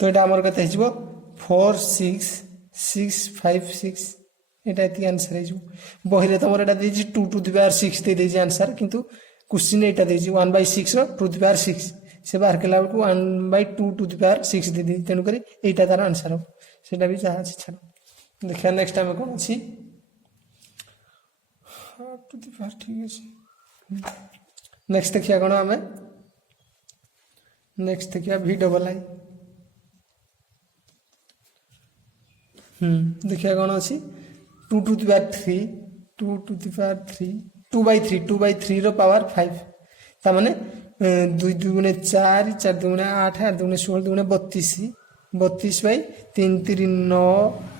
तो यहाँ आमर के 4 6 6 5 6 यहाँ ये आंसर हो बही तुम यहाँ 2 टू द पावर 6 दे आंसर किंतु क्वेश्चन यहाँ दे 1/6 टू द पावर 6 से बाहर कला 1/2 टू द पावर 6 दे तेणुक यहाँ तार आंसर हम से भी जहाँ अच्छी छाड़ देखा नेक्स्ट टाइम कौन अच्छी टू द पावर ठीक अच्छे नेक्स्ट देखिए कौन आम नेक्स्ट देखिए V+I देखिए कौन अच्छी 2 to the power 3 2 to the power 3 2/3 रो पावर 5 तामाने 2 2 4 4 2 8 8 2 16 2 32 32/3 3 9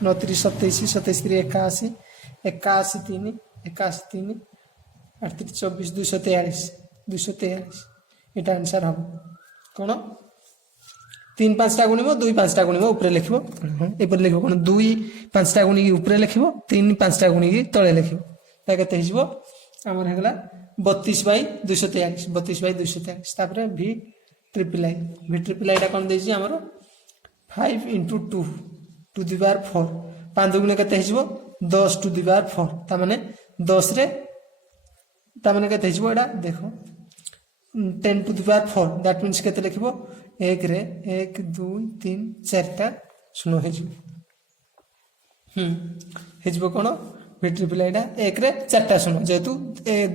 9 3 27 27 3 81 81 3 81 3 8 3 24 243 243 এটা आंसर हम कौन 3 5टा गुणिब 2 5टा गुणिब ऊपर लिखिब एपर लिखिब कौन 2 5टा गुणिक ऊपर लिखिब 3 5टा गुणिक तले लिखिब ता केते हिजबो हमर हेगला 32/243 32/243 तापर V+I टा कौन देछि हमर 5 × 2 टू द पावर 4 5 गुणे केते हिजबो 10 टू द पावर 4 ता माने 10 रे ता माने केते हिजबो एडा देखो 10 to the power 4 that means केते लिखिबो 1 रे 1 2 3 4टा सुनो हिजबो कोन V+I टा 1 रे 4टा सुनो जेतु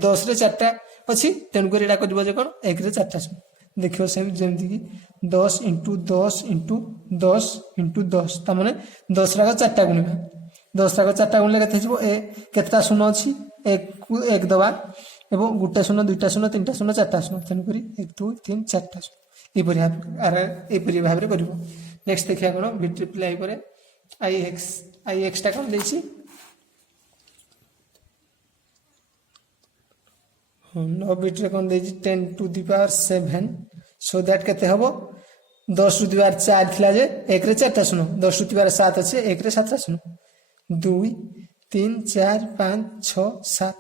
10 रे 4टा अछि तेनु कर एडा करबो जे कोन 1 रे 4टा सुनो देखियो से जेमति कि 10 × 10 × 10 × 10 ता माने 10 रा 4टा गुणिबा 10 रा 4टा गुणले केते हिजबो केतटा सुनो अछि 1 दबा एवं गुटा शून्य 2टा शून्य 3टा शून्य 4टा शून्य तेणुक 1 2 3 4टा शून्य यपरी भाव में कर नेक्स्ट देखिए कौन V+I पर IX टा कौन देछि नो बिट रे कौन देछि 10 to the power 7 so that केते हबो 10 टू द पावर 4 थिला जे 1 रे 4टा शून्य 10 टू द पावर 7 अछि 1 रे 7टा शून्य 2 3 4 5 6 7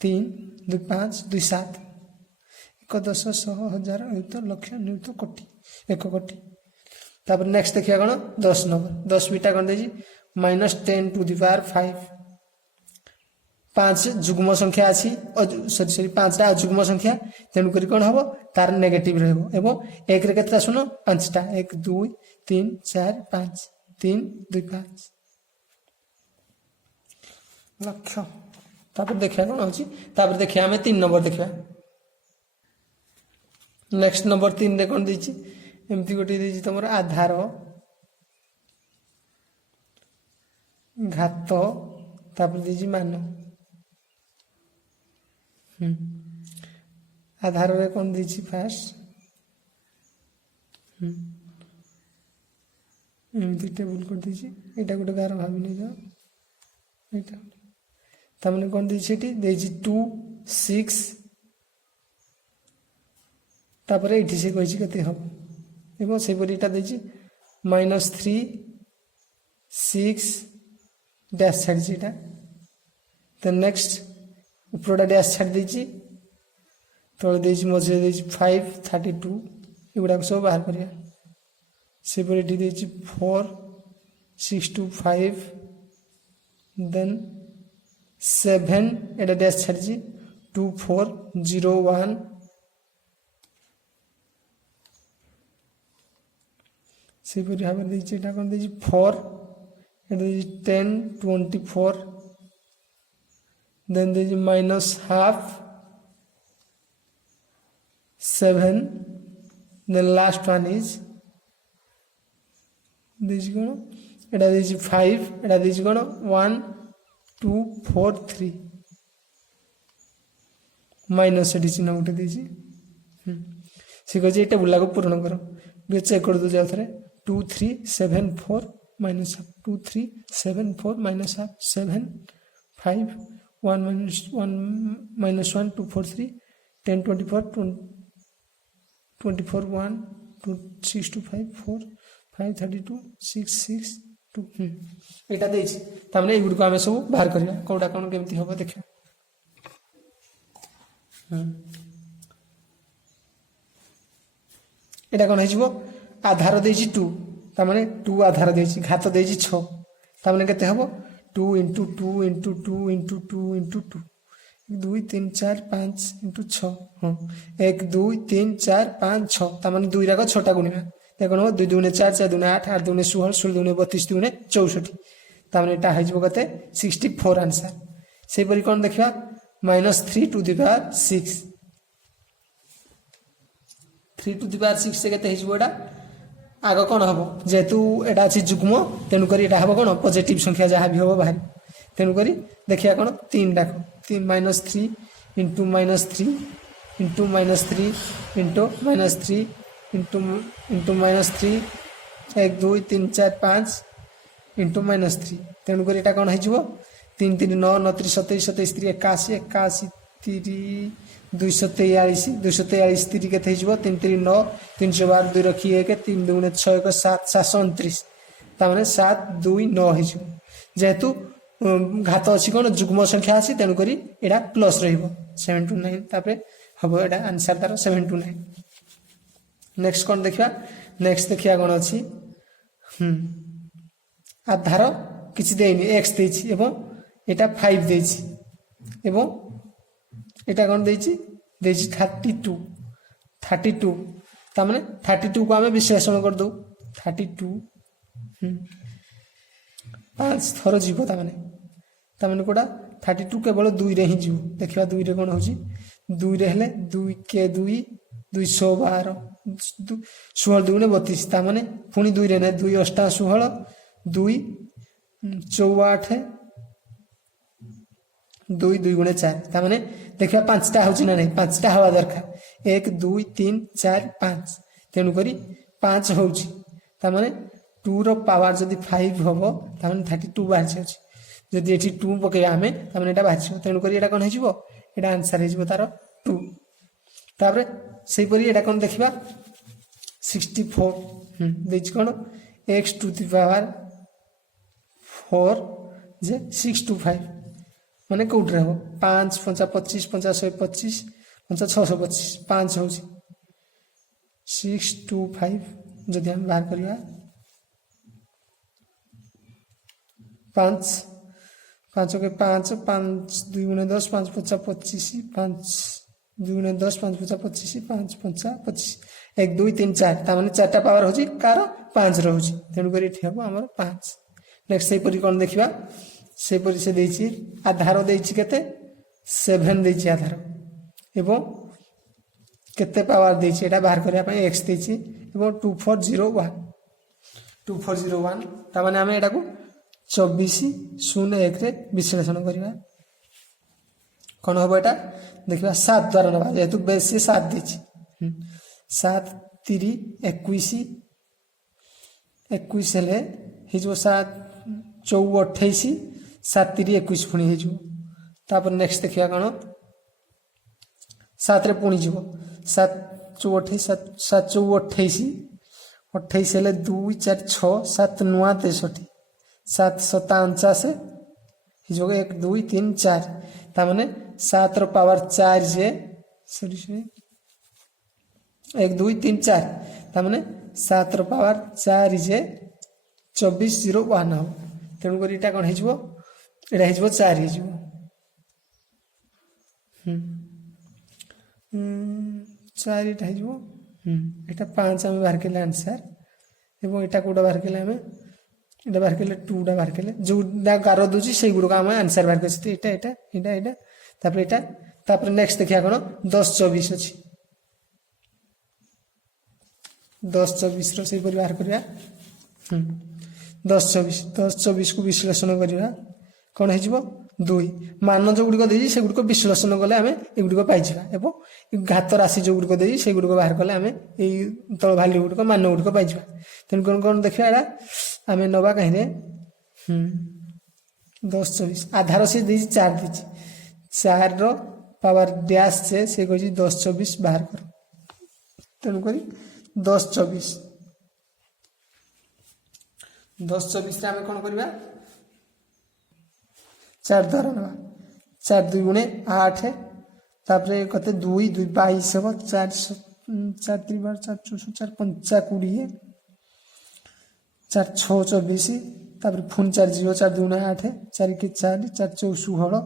3 2 5 2 7 1 10 100 1000 नियुत लक्ष नियुत कोटि 1 कोटि तापर नेक्स्ट देखिया कोन 10 नंबर 10 बीटा कोन देजी -10 टू द पावर 5 5 जुग्म संख्या अछि सॉरी 5 टा जुग्म संख्या तेनु करी कोन हबो तार नेगेटिव रहबो एवं 1 रे केतरा सुनो 5 टा 1 2 3 4 5 3 2 5 लक्ष तापर देखिया कोन होची तापर देखिया हमें 3 नंबर देखिया नेक्स्ट नंबर 3 रे कोन देछि एमती गोटी देछि तमर आधार घात तापर देछि मान आधार रे कोन देछि फास्ट एमती टेबल कर देछि एटा गोटे गार भाबी नै जाओ एटा तमने कोन देछि एटी देछि 2 6 तापर एठी से कहिछि कते हम एवं से परिटा देछि -3 6 डैश छाड़ जीटा तो नेक्स्ट ऊपरटा डैश छाड़ देछि तळे देछि मझे देछि 5 32 एगुडा सब बाहर करिया से परिटी देछि 4 6 2 5 देन 7 एटा डैश छाड़छि 2 4 0 1 से परि भाव देछि एटा कोन देछि 4 एटा देछि 10 24 देन देछि -half 7 then last one is देछि कोन एटा देछि 5 एटा देछि कोन 1 2 4 3 माइनस एटी चिन्ह उठे देछि से कहछि एटा बुला को पूर्ण करो बे चेक कर दो जाउ थरे 2 3 7 4 minus half 2 3 7 4 minus half 7 5 1 minus 1 minus 1 2 4 3 10 24 24 1 2 6 2 5 4 5 32 6 6 2 एटा देछि तमने ए गुड को हमें सब बाहर करिया कोडा कोन केमती होबो देखियो एटा कोन हिजबो आधार देछि 2 तामाने 2 आधार देछि घात देछि 6 तामाने केते हबो 2 × 2 × 2 × 2 × 2 2 3 4 5 × 6 हाँ 1 2 3 4 5 6 तामाने 2 राक 6टा गुणिबा देखो 2 2 4 4 2 8 8 2 16 16 2 32 2 64 तामाने एटा हेजिबो कते 64 आंसर से परि कोन देखिबा -3 to the power 6 3 to the power 6 से केते हेजिबो एटा आग कोन हबो जेतु एटा अछि जुग्म तेनु करी एटा हबो कोन पॉजिटिव संख्या जहा भी हबो बाहर तेनु करी देखिया कोन 3 डाको 3 -3 * -3 * -3 * -3 * -3 1 2 3 4 5 * -3 तेनु करी एटा कोन हेजिबो 3 3 9 9 3 27 27 3 81 81 3 243 243 3 के थेजिबो 3 3 9 312 2 रखी 1 3 2 6 1 7 729 तामाने 7 2 9 हेजिबो जेतु घात अछि कोन जुग्म संख्या अछि तेनु करी एडा प्लस रहिबो 729 तापरे हबो एडा आंसर तार 729 नेक्स्ट कोन देखिबा नेक्स्ट देखिया कोन अछि आधार किछि देइनी x देछि एवं एटा 5 देछि एवं एटा कोन देछि 32 32 तामाने 32 को हमें विश्लेषण कर दो 32 5 थर जीवो तामाने कोडा 32 केवल 2 रे ही जीवो देखिबा 2 रे कोन होछि 2 रे हेले 2 के 2 212 16 2 32 तामाने पुनी 2 रे ने 2 8 16 2 64 2 2 * 4 तामाने देखिबा 5टा होछि ना नहीं 5टा हवा दरकार 1 2 3 4 5 तेनु करी 5 होछि तामाने 2 रो पावर जदी 5 होबो तामाने 32 बाहर छै जदी एठी 2 पके आमे तामाने एटा बाहर छै तेनु करी एटा कोन हेजिबो एटा आंसर हेजिबो तारो 2 तापरे सेही परी एटा कोन देखिबा 64 देछ कोन x टू द पावर 4 जे 6 to 5 माने कोउट रहबो 5 5 25 5 125 5 625 5 होछि 6 to 5 जदी हम बाहर करिया 5 5 के 5 5 2 * 10 5 5 25 5 2 * 10 5 5 25 5 5 25 1 2 3 4 ता माने 4टा पावर होछि कार 5 रहउछि तेनु करी ठेबो हमर 5 नेक्स्ट सेही परी कोन देखिबा से परी से देछि आधार देछि केते 7 देछि आधार एवं केते पावर देछि एटा बाहर करिया पय x देछि एवं 2401 2401 ता माने हम एटा को 2401 रे विश्लेषण करिबा कोन होबो एटा देखिबा 7 द्वारा नबा जेतु बेस 7 देछि 7 3 21 21 हेले हिजो 7 24 28 7 3 21 पुणी हेजो तापर नेक्स्ट देखिया कोन 7 रे पुणी जीवो 7 28 7 28 28 हेले 2 4 6 7 9 63 7 57 हिजो 1 2 3 4 ता माने 7 रो पावर 4 जे सॉरी 1 2 3 4 ता माने 7 रो पावर 4 जे 2401 हो तेनु करी एटा कोन हिजबो एटा हिजबो 4 हिजबो 4 एटा हिजबो एटा 5 हम बाहर केले आंसर एवं एटा कोडा बाहर केले हम एटा बाहर केले 2 डा बाहर केले जो डा गारो दुची सेही गुडो हम आंसर बाहर करछि एटा एटा एटा एटा तापर नेक्स्ट देखिया कोन 10 24 अछि 10 24 रो सेही परिवार करिया 10 24 को विश्लेषण करिया कोन हेजिबो 2 मान जो गुडी को देई से गुडी को विश्लेषण करले हमें ए गुडी को पाइ जिबा एवं घात राशि जो गुडी को देई से गुडी को बाहर करले हमें ए तळ वैल्यू गुडी को मान गुडी को पाइ जिबा तेन कोन कोन देखिया एडा हमें नबा कहिने 10 24 आधार से देई 4 देछि 4 रो पावर डैश से कहछि 10 24 बाहर कर तेन करी 10 24 10 24 रे हमें कोन करबा 4 द्वारा नबा 4 2 गुणे 8 तापरे कते 2 2 22 हो 4 4 3 4 4 4 5 20 4 6 24 तापर पुणी 4 0 4 2 8 4 के 4 4 4 16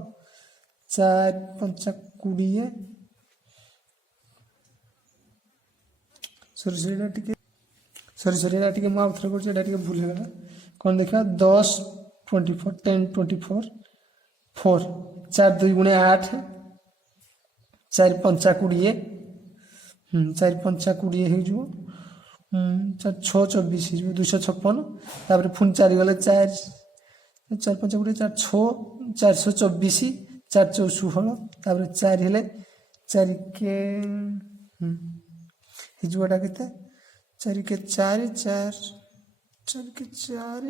4 5 20 सॉरी टे मुझे कर भूल गला कौन देखा 10 24 10 24 4 4 2 गुणे 8 4 5 20 4 5 20 हो 4 6 24 हो 256 तापर पुणी 4 गले 4 4 5 20 4 6 424 4 4 16 तापर 4 हेले 4 के हिजुआटा केते 4 के 4 4 4 के 4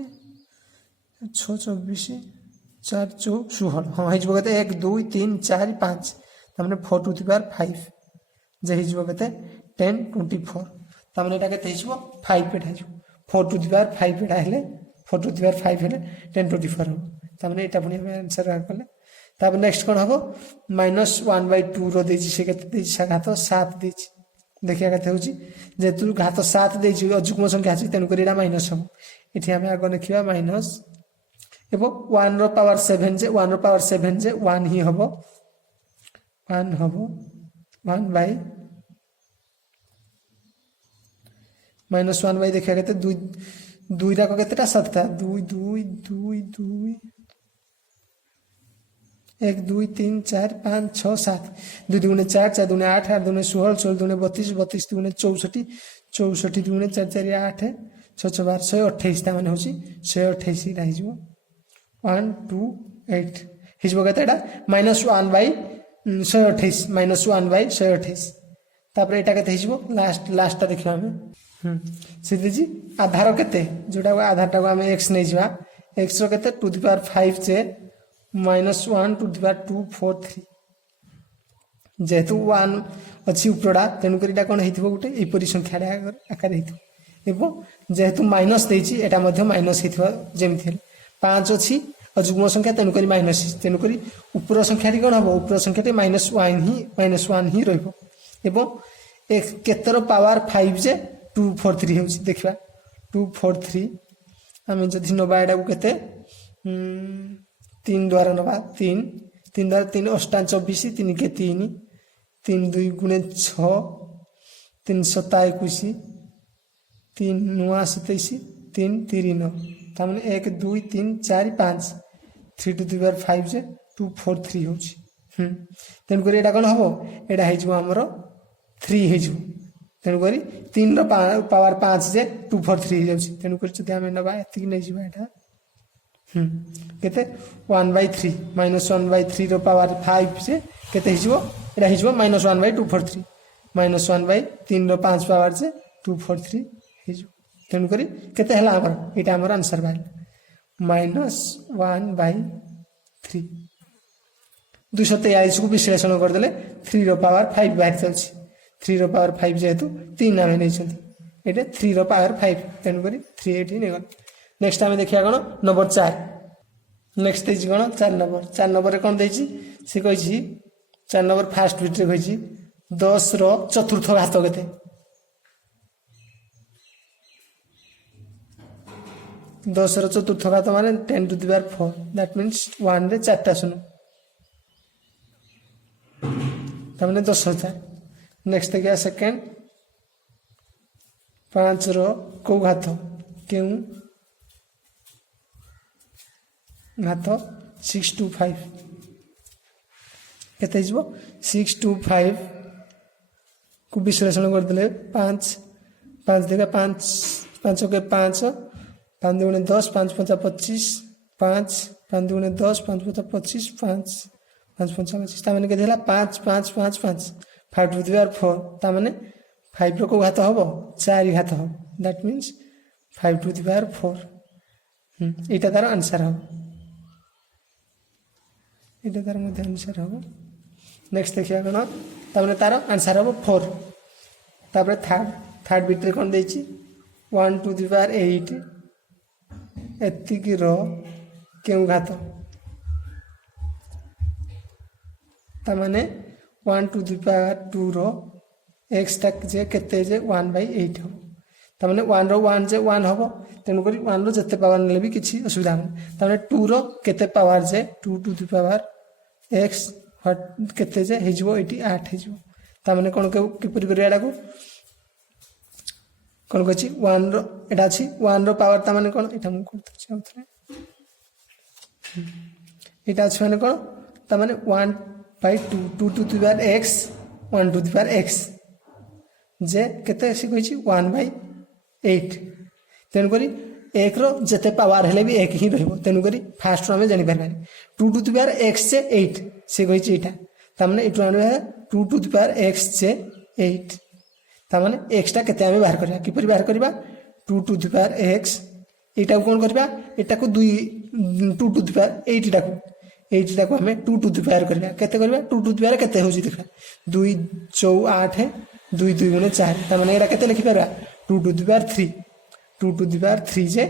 6 24 4 4 16 हाँ हिजुआ केते 1 2 3 4 5 तमने 4 टू द पावर 5 जे हिजुआ केते 10 24 तमने एटा केते हिजुआ 5 पेटा हिजुआ 4 टू द पावर 5 पेटा हेले 4 टू द पावर 5 हेले 10 24 हो तमने एटा पुनी हम आंसर राख करले तापर नेक्स्ट कोन हबो -1/2 रो देछि से केते देछि घात 7 देछि देखिया कथे होची जेतु घात 7 देछि अजुग्म संख्या अछि तेनु करिरा माइनस हम इठी हम आगो लिखिबा माइनस एबो 1 रो पावर 7 जे 1 रो पावर 7 जे 1 ही हबो 1 हबो 1 बाय -1 बाय देखिया कथे 2 2 रा को केतेटा 7 ता 2 2 2 2 1 2 3 4 5 6 7 2 दुगुणे 4 4 दुगुणे 8 8 दुगुणे 16 16 दुगुणे 32 32 दुगुणे 64 64 दुगुणे 4 4 8 6 6 12 128 ता माने होची 128 रा हिजो 1 2 8 हिजो केतेटा -1 बाय 128 -1 बाय 128 तापर एटा केते हिजो लास्ट देखिबा हम सीधे जी आधार केते जोटा आधार टा हम x नै जिबा x रो केते टू द पावर 5 जे -1 टू द पावर 2 4 3 जेतु 1 अछि उपरडा तेनु करिटा कोन हेतिबो गुटे एपरि संख्या आकार हेतिबो एबो जेतु माइनस देछि एटा मध्ये माइनस हेतिबो जेमि थेल 5 अछि अजुग्म संख्या तेनु करि माइनस तेनु करि उपर संख्या कोन हबो उपर संख्या टे -1 ही रहइबो एबो एक केतर पावर 5 जे 243 होछि देखबा 243 हम जदि नबा एडा को केते 3 द्वारा नबा 3 3 द्वारा 3 8 24 3 के 3 3 2 गुणे 6 3 7 21 3 9 27 3 3 9 तामने 1 2 3 4 5 3 टू द पावर 5 जे 243 होछि तेन करी एटा कोन हबो एटा हेजबो हमरो 3 हेजबो तेन करी 3 रो पावर 5 जे 243 हे जाउछि तेन करी जदि हम नबा एतिक नै जिबा एटा केते 1/3 -1/3 रो पावर 5 से केते हिजबो एटा हिजबो -1/243 -1/3 रो 5 पावर से 243 हिजबो तेन करी केते हला हमर एटा हमर आंसर बाय -1/3 243 को विश्लेषण कर देले 3 रो पावर 5 बाहर जाउछि 3 रो पावर 5 जेतु 3 नामे नै छथि एटा 3 रो पावर 5 तेन करी 3 एठी नै गल नेक्स्ट आमे देखिया कोन नंबर 4 नेक्स्ट देछि कोन 4 नंबर रे कोन देछि से कहिछि 4 नंबर फास्ट बिट रे कहिछि 10 रो चतुर्थ घात केते 10 रो चतुर्थ घात माने 10 to the power 4 that means 1 रे 4टा शून्य तमने 10,000 नेक्स्ट देखिया सेकंड 5 रो को घात केउ घात 625 केते हिजबो 625 को विश्लेषण कर देले 5 5 देखा 5 5 के 5 5 दुने 10 5 5 25 5 5 दुने 10 5 5 25 5 5 5 25 ता माने के देला 5 5 5 5 5 टू द पावर 4 ता माने 5 रो को घात हबो 4 घात हबो that means 5 to the power 4 एटा तार आंसर हबो एटा तार मध्ये आंसर हबो नेक्स्ट देखिया कोन तामे तार आंसर हबो 4 तापर थर्ड बिट रे कोन देछि 1 टू द पावर 8 एतिकी रो केउ घात ता माने 1 टू द पावर 2 रो x तक जे केते जे 1/8 हो ताने 1 रो 1 जे 1 हबो तेनु करी 1 रो जते पावर नेले भी किछि असुविधा नै ताने 2 रो केते पावर जे 2 टू द पावर x केते जे हेजबो एटी 8 हेजबो ताने कोन किपरि करिया डाको कोन कछि 1 रो एटा अछि 1 रो पावर ताने कोन एटा मु करते छै उतरे एटा अछि माने कोन ताने 1 by 2 2 to the power x 1 to the power x जे केते से कहि 1 by 8 तेनु करी 1 रो जते पावर हेले भी 1 ही रहबो तेनु करी फास्ट रो हमें जानि परबानी 2 टू द पावर x से 8 से कहि एटा ताने एटु आने 2 टू द पावर x से 8 ताने x टा केते हमें बाहर करबा किपरि बाहर करबा 2 टू द पावर x एटा कोन करबा एटा को 2 टू टू द पावर 8 टा को 8 टा को हमें 2 टू द पावर करबा केते करबा 2 टू द पावर केते होजी देखा 2 4 8 2 2 गुणे 4 ताने एटा केते लिखि परबा 2 to the power 3 2 to the power 3 जे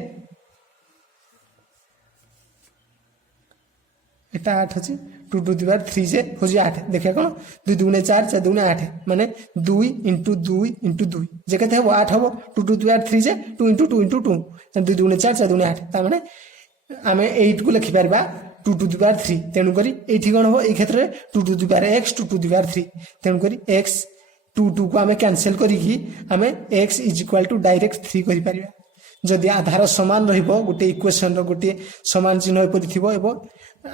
एटा 8 अछि 2 टू द पावर 3 जे होजी 8 देखिया कोन 2 2 गुणे 4 4 2 गुणे 8 माने 2 into 2 into 2 जे केते हो 8 हो 2 टू द पावर 3 जे 2 into 2 into 2 2 2 गुणे 4 4 2 गुणे 8 ता माने आमे 8 को लिखि परबा 2 टू द पावर 3 तेनु करी एठी कोन हो ए क्षेत्र रे 2 to the power x 2 to the power 3 तेनु करी x 2 2 को आमे कैंसिल करी की आमे x = डायरेक्ट 3 करि परिबा जदि आधार समान रहिबो गोटे इक्वेशन रो गोटे समान चिन्ह परि थिबो एबो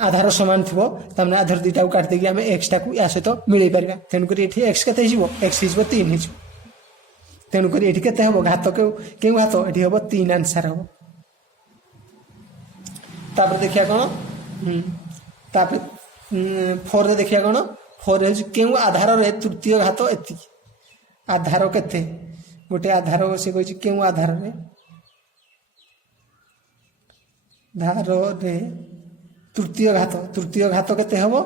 आधार समान थिबो तमने आधार दुटा को काट देकी आमे x टा को या सहित मिलै परिबा तेनु करी एठी x केते हिजबो x हिजबो 3 हिजबो तेनु करी एठी केते हबो घात के घात एठी हबो 3 आंसर हबो तापर देखिया कोन तापर 4 रे देखिया कोन 4 रे केउ आधार रे तृतीय घात एति आधार केते गोटे आधार से कहै केउ आधार रे धार रे तृतीय घात केते हबो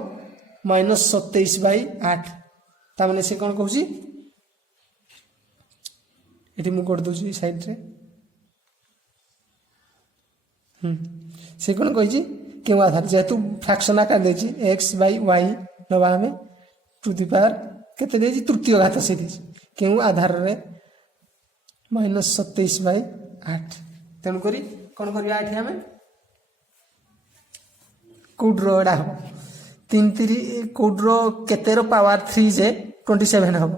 -27/8 ता माने से कोन कहूची एठी मु कोड दोची साइड रे से कोन कहै छी केउ आधार जेतु फ्रैक्शन आकार देची x/y नबा में टू द पावर केते देची तृतीय घात से देची केउ आधार रे -27/8 तेन करी कोन करिया एठी हमें कोड रो एडा हो 3 3 कोड रो केते रो पावर 3 जे 27 हो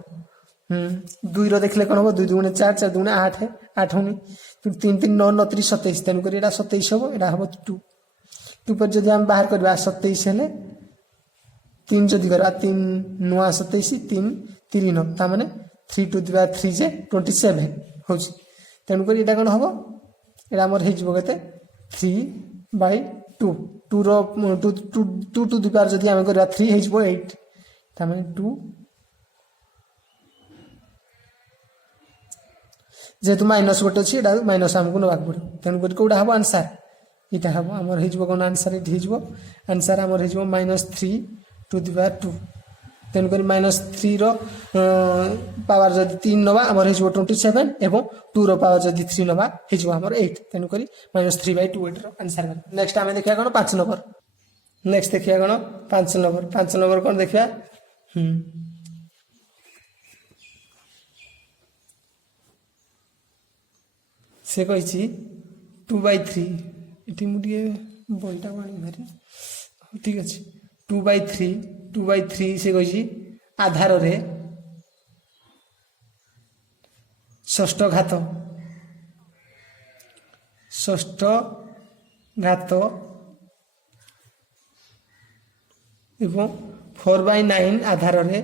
2 रो देखले कोन हो 2 2 4 4 2 8 8 होनी 3 3 9 9 3 27 तेन करी एडा 27 हो एडा हो 2 2 पर जदि हम बाहर करबा 27 हेले 3 जदि करबा 3 9 27 3 3 9 ता माने 3 टू द पावर 3 जे 27 होची तेन करी एडा कोन हो एडा हमर हे जबो केते 3/2 2 रो 2 टू द पावर जदि हम करबा 3 हे जबो 8 ता माने 2 जेतु माइनस गोटे अछि एडा माइनस हमको नबाक पड़ो तेन करी कोडा हबो आंसर इटा हबो हमर हे जबो कोन आंसर इट हे जबो आंसर हमर हे जबो -3 टू द पावर 2 तेन करी -3 रो पावर जदि 3 नबा हमर हे जबो 27 एवं 2 रो पावर जदि 3 नबा हे जबो हमर 8 तेन करी -3/2 एट रो आंसर कर नेक्स्ट हमें देखिया कोन 5 नंबर नेक्स्ट देखिया कोन 5 नंबर कोन देखिया से कहिछि 2/3 इति मुडिए बोलटा बाणी भरी ठीक अछि 2/3 से कहिछि आधार रे षष्ठ घात एवं 4/9 आधार रे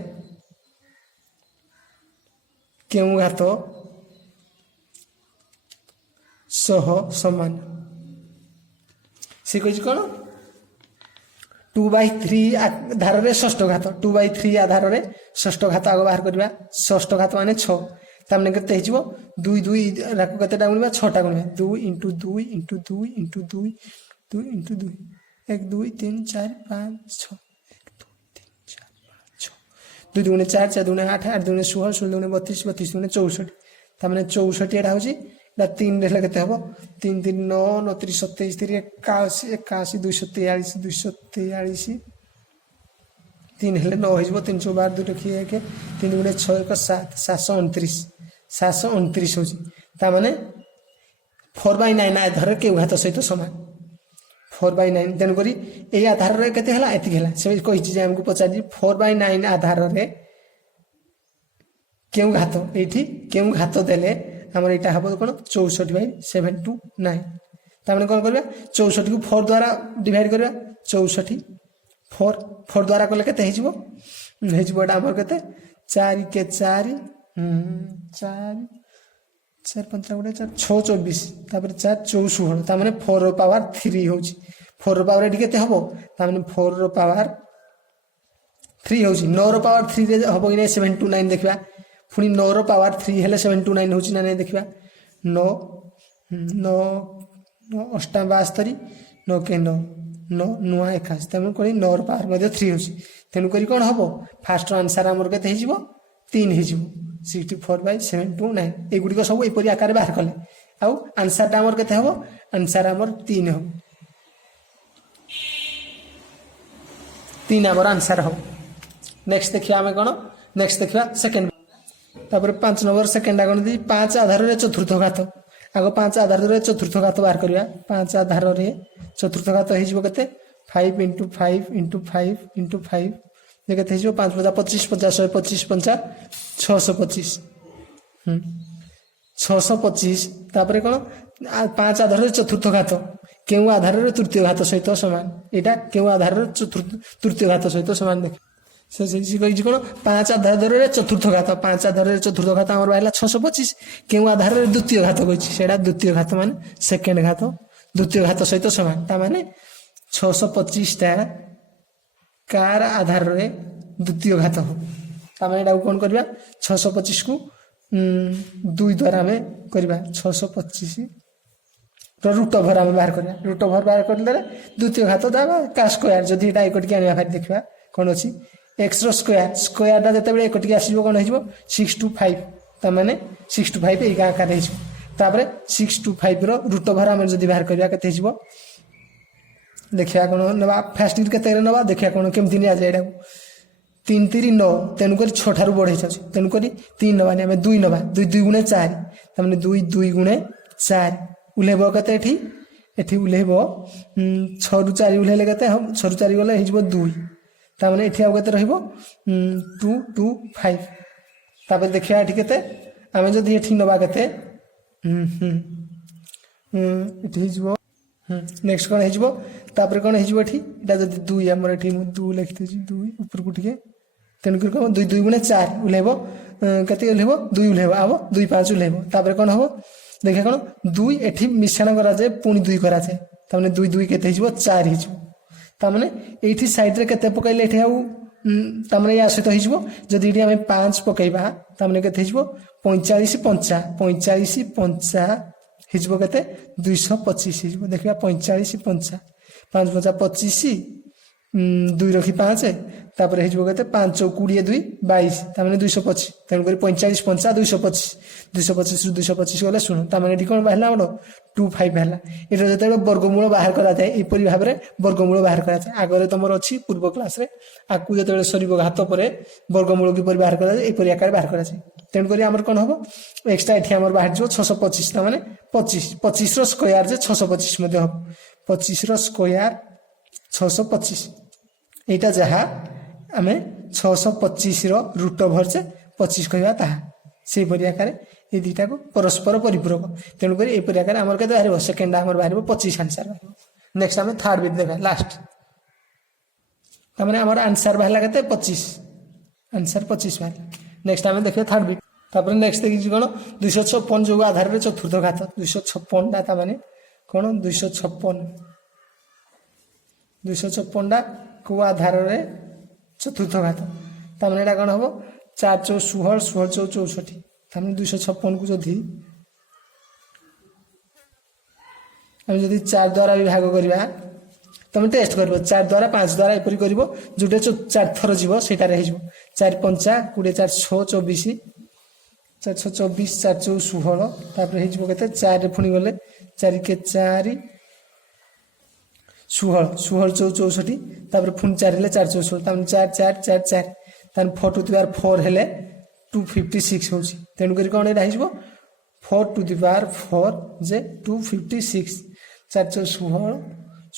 केउ घात सह समान से कहिछि कोन 2/3 आधार रे षष्ठ घात 2/3 आधार रे षष्ठ घात आगो बाहर करबा षष्ठ घात माने 6 तामने केते हिजबो 2 2 राको केतेटा गुणबा 6 टा गुणबा 2 * 2 * 2 * 2 2 * 2 1 2 3 4 5 6 2 2 4 4 2 8 8 2 16 16 32 32 64 तामने 64 एटा होची ला 3 रहले केते हबो 3 3 9 9 3 27 3 81 81 243 243 3 हेले 9 हिजबो 312 2 रखिए के 3 गुणे 6 1 7 729 729 होची तामाने 4/9 आधार केउ घात सहित समान 4/9 तेणुक यही आधार केते हला एति हला से कहि जे हमको पचारि 4/9 आधार रे केउ घात एठी केउ घात देले हमर एटा हबो कोन 64/729 तामाने कोन करबा 64 को 4 द्वारा डिवाइड करबा 64 4 द्वारा कले केते हेजिबो हेजिबो एटा हमर केते 4 के 4 4 4 5 गुणे 4 6 24 तापर 4 64 तामाने 4 रो पावर 3 होची 4 रो पावर एठी केते हबो तामाने 4 रो पावर 3 होची 9 रो पावर 3 रे हबो कि नै 729 देखबा पुनी 9 रो पावर 3 हेले 729 होची ना नै देखबा 9 9 9 अष्टा 72 9 के 9 9 9 21 तामाने कोनी 9 रो पावर मध्ये 3 होची तेनु करी कोन हबो फास्ट आंसर हमर केते हेजिबो 3 हेजिबो 64/729 एगुडी को सब एपरि आकार बाहर कले आउ आंसर टा हमर केते हबो आंसर हमर 3 हबो 3 हमर आंसर हबो नेक्स्ट देखिया हमें कोन नेक्स्ट देखिया सेकंड तापर 5 नंबर सेकंड आगन दी 5 आधार रे चतुर्थ घात आगो 5 आधार रे चतुर्थ घात बाहर करिया 5 आधार रे चतुर्थ घात हेजिबो केते 5 * 5 * 5 * 5 ये केते हेजिबो 5 * 25 50 125 50 625 625 तापर कोन 5 आधार रे चतुर्थ घात केउ आधार रे तृतीय घात सहित समान एटा केउ आधार रे तृतीय घात सहित समान देख से कहि कोन 5 आधार रे चतुर्थ घात 5 आधार रे चतुर्थ घात हमर बाइला 625 केउ आधार रे द्वितीय घात कहि सेडा द्वितीय घात माने सेकंड घात द्वितीय घात सहित समान ता माने 625 टा कार आधार रे द्वितीय घात हो ता माने एडा कोन करबा 625 को 2 द्वारा में करबा 625 रो रूट ओवर हम बाहर करबा रूट ओवर बाहर करले द्वितीय घात दाबा का स्क्वायर जदि एटा एकटिके आनिया भाई देखबा कोन अछि x रो स्क्वायर स्क्वायर दा जते बेले एकटिके आसीबो कोन हेजिबो 625 ता माने 625 एका आकार हेजिबो तापरे 625 रो रूट ओवर हम जदि बाहर करबा केते हेजिबो देखिया कोन नबा फर्स्ट ईयर केते रे नबा देखिया कोन केमति नि आ जाय एडा 3 3 9 तेनु करी 6 ठारू बढ़ै छ तेनु करी 3 नबा ने हमें 2 नबा 2 2 गुणे 4 त माने 2 2 गुणे 4 उलेबो केते एठी एठी उलेबो 6 रु 4 उलेले केते हम 6 रु 4 गले हिजबो 2 त माने एठी आ केते रहिबो 2 2 5 ताबे देखिया एठी केते हमें जदी एठी नबा केते एठी हिजबो नेक्स्ट कोन हिजबो तापर कोन हिजबो एठी एटा जदी 2 हमर एठी 2 लिखते छी 2 ऊपर को ठीक तेन कर 2 2 गुणे 4 उलेबो कते उलेबो 2 उलेबो आबो 2 5 उलेबो तापर कोन हबो देखा कोन 2 एठी मिश्रण करा जाय पुनी 2 करा जाय त माने 2 2 केते हिजबो 4 हिजबो त माने एठी साइड रे केते पकाइले एठी आउ त माने या सहित हिजबो जदी एठी हम 5 पकाइबा त माने केते हिजबो 45 50 45 50 हिजबो केते 225 हिजबो देखिबा 45 50 5 50 25 2 रखी 5 तापर हिजबो केते 5 20 2 22 त माने 225 तेन करी 45 50 225 225 रु 225 गले सुनो त माने एठी कोन बाहला हमरो 25 हला एटा जते वर्गमूल बाहर करा जाय एपरि भाबरे वर्गमूल बाहर करा जाय आगरे तमर अछि पूर्व क्लास रे आकु जते सरीबो घात परे वर्गमूल की परि बाहर करा जाय एपरि आकार बाहर करा जाय तेन करी हमर कोन हबो एक्स्ट्रा एठी हमर बाहर जो 625 त माने 25 25 रो स्क्वायर जे 625 मध्ये हबो 25 रो स्क्वायर 625 एटा जहा हमें 625 रो रूट ओवर से 25 कहबा ता से परि आकार ए दुटा को परस्पर परिपूरक तेनु करी ए परि आकार हमर केते बाहरिबो सेकंड हमर बाहरिबो 25 आंसर बाहरिबो नेक्स्ट हमें थर्ड विथ देखा लास्ट त माने हमर आंसर बाहला केते 25 आंसर 25 बाहला नेक्स्ट हमें देखियो थर्ड विथ तापर नेक्स्ट देखि कोन 256 जो आधार रे चतुर्थ घात 256 ता माने कोन 256 टा को आधार रे चतुर्थ घात ता माने एटा कोन हबो 4 4 16 16 64 तामे 256 को जदी हम जदी 4 द्वारा विभाग करिबा तमे टेस्ट करबो 4 द्वारा 5 द्वारा एपरि करबो जुटे 4 थर जीवो सेटा रे हिजबो 4 5 20 4 6 24 4 6 24 4 4 16 तापर हिजबो केते 4 रे फुनी गले 4 के 4 16 16 64 तापर फुनी 4 हेले 4 64 तामे 4 4 4 4 तान 4 टू द पावर 4 हेले 256 होची तेनु करी कोन एटा हिजबो 4 टू द पावर 4 जे 256 4 चौ 16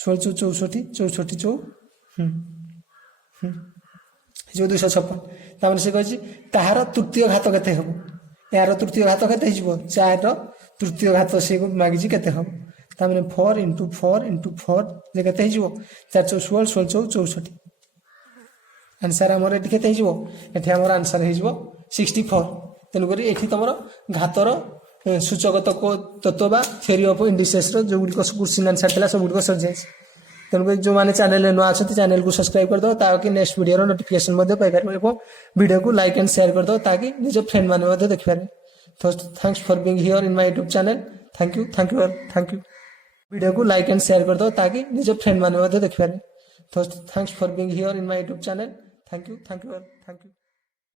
16 चौ 64 64 चौ जो 256 ताମାନେ से कहछि ताहार तृतीय घात केते हबो यार तृतीय घात केते हिजबो 4 रो तृतीय घात से मागिछि केते हबो ताମାନେ 4 * 4 * 4 जे केते हिजबो 4 चौ 16 16 चौ 64 आंसर हमर एठी केते हिजबो एठी हमर आंसर हिजबो 64 तेनु करी एठी तमर घातर सूचक तत्व बा थ्योरी ऑफ इंडिसेस रो जो गुडी को क्वेश्चन आंसर देला सब गुडी को सजेस तेनु करी जो माने चैनल नो आछथि चैनल को सब्सक्राइब कर दो ताकि नेक्स्ट वीडियो रो नोटिफिकेशन मध्ये पाइ पारे एवं वीडियो को लाइक एंड शेयर कर दो ताकि निज फ्रेंड माने मध्ये देखि पारे thanks for being here in my YouTube channel thank you video को लाइक एंड शेयर कर दो ताकि निज फ्रेंड माने मध्ये देखि पारे thanks for being here in my YouTube channel thank you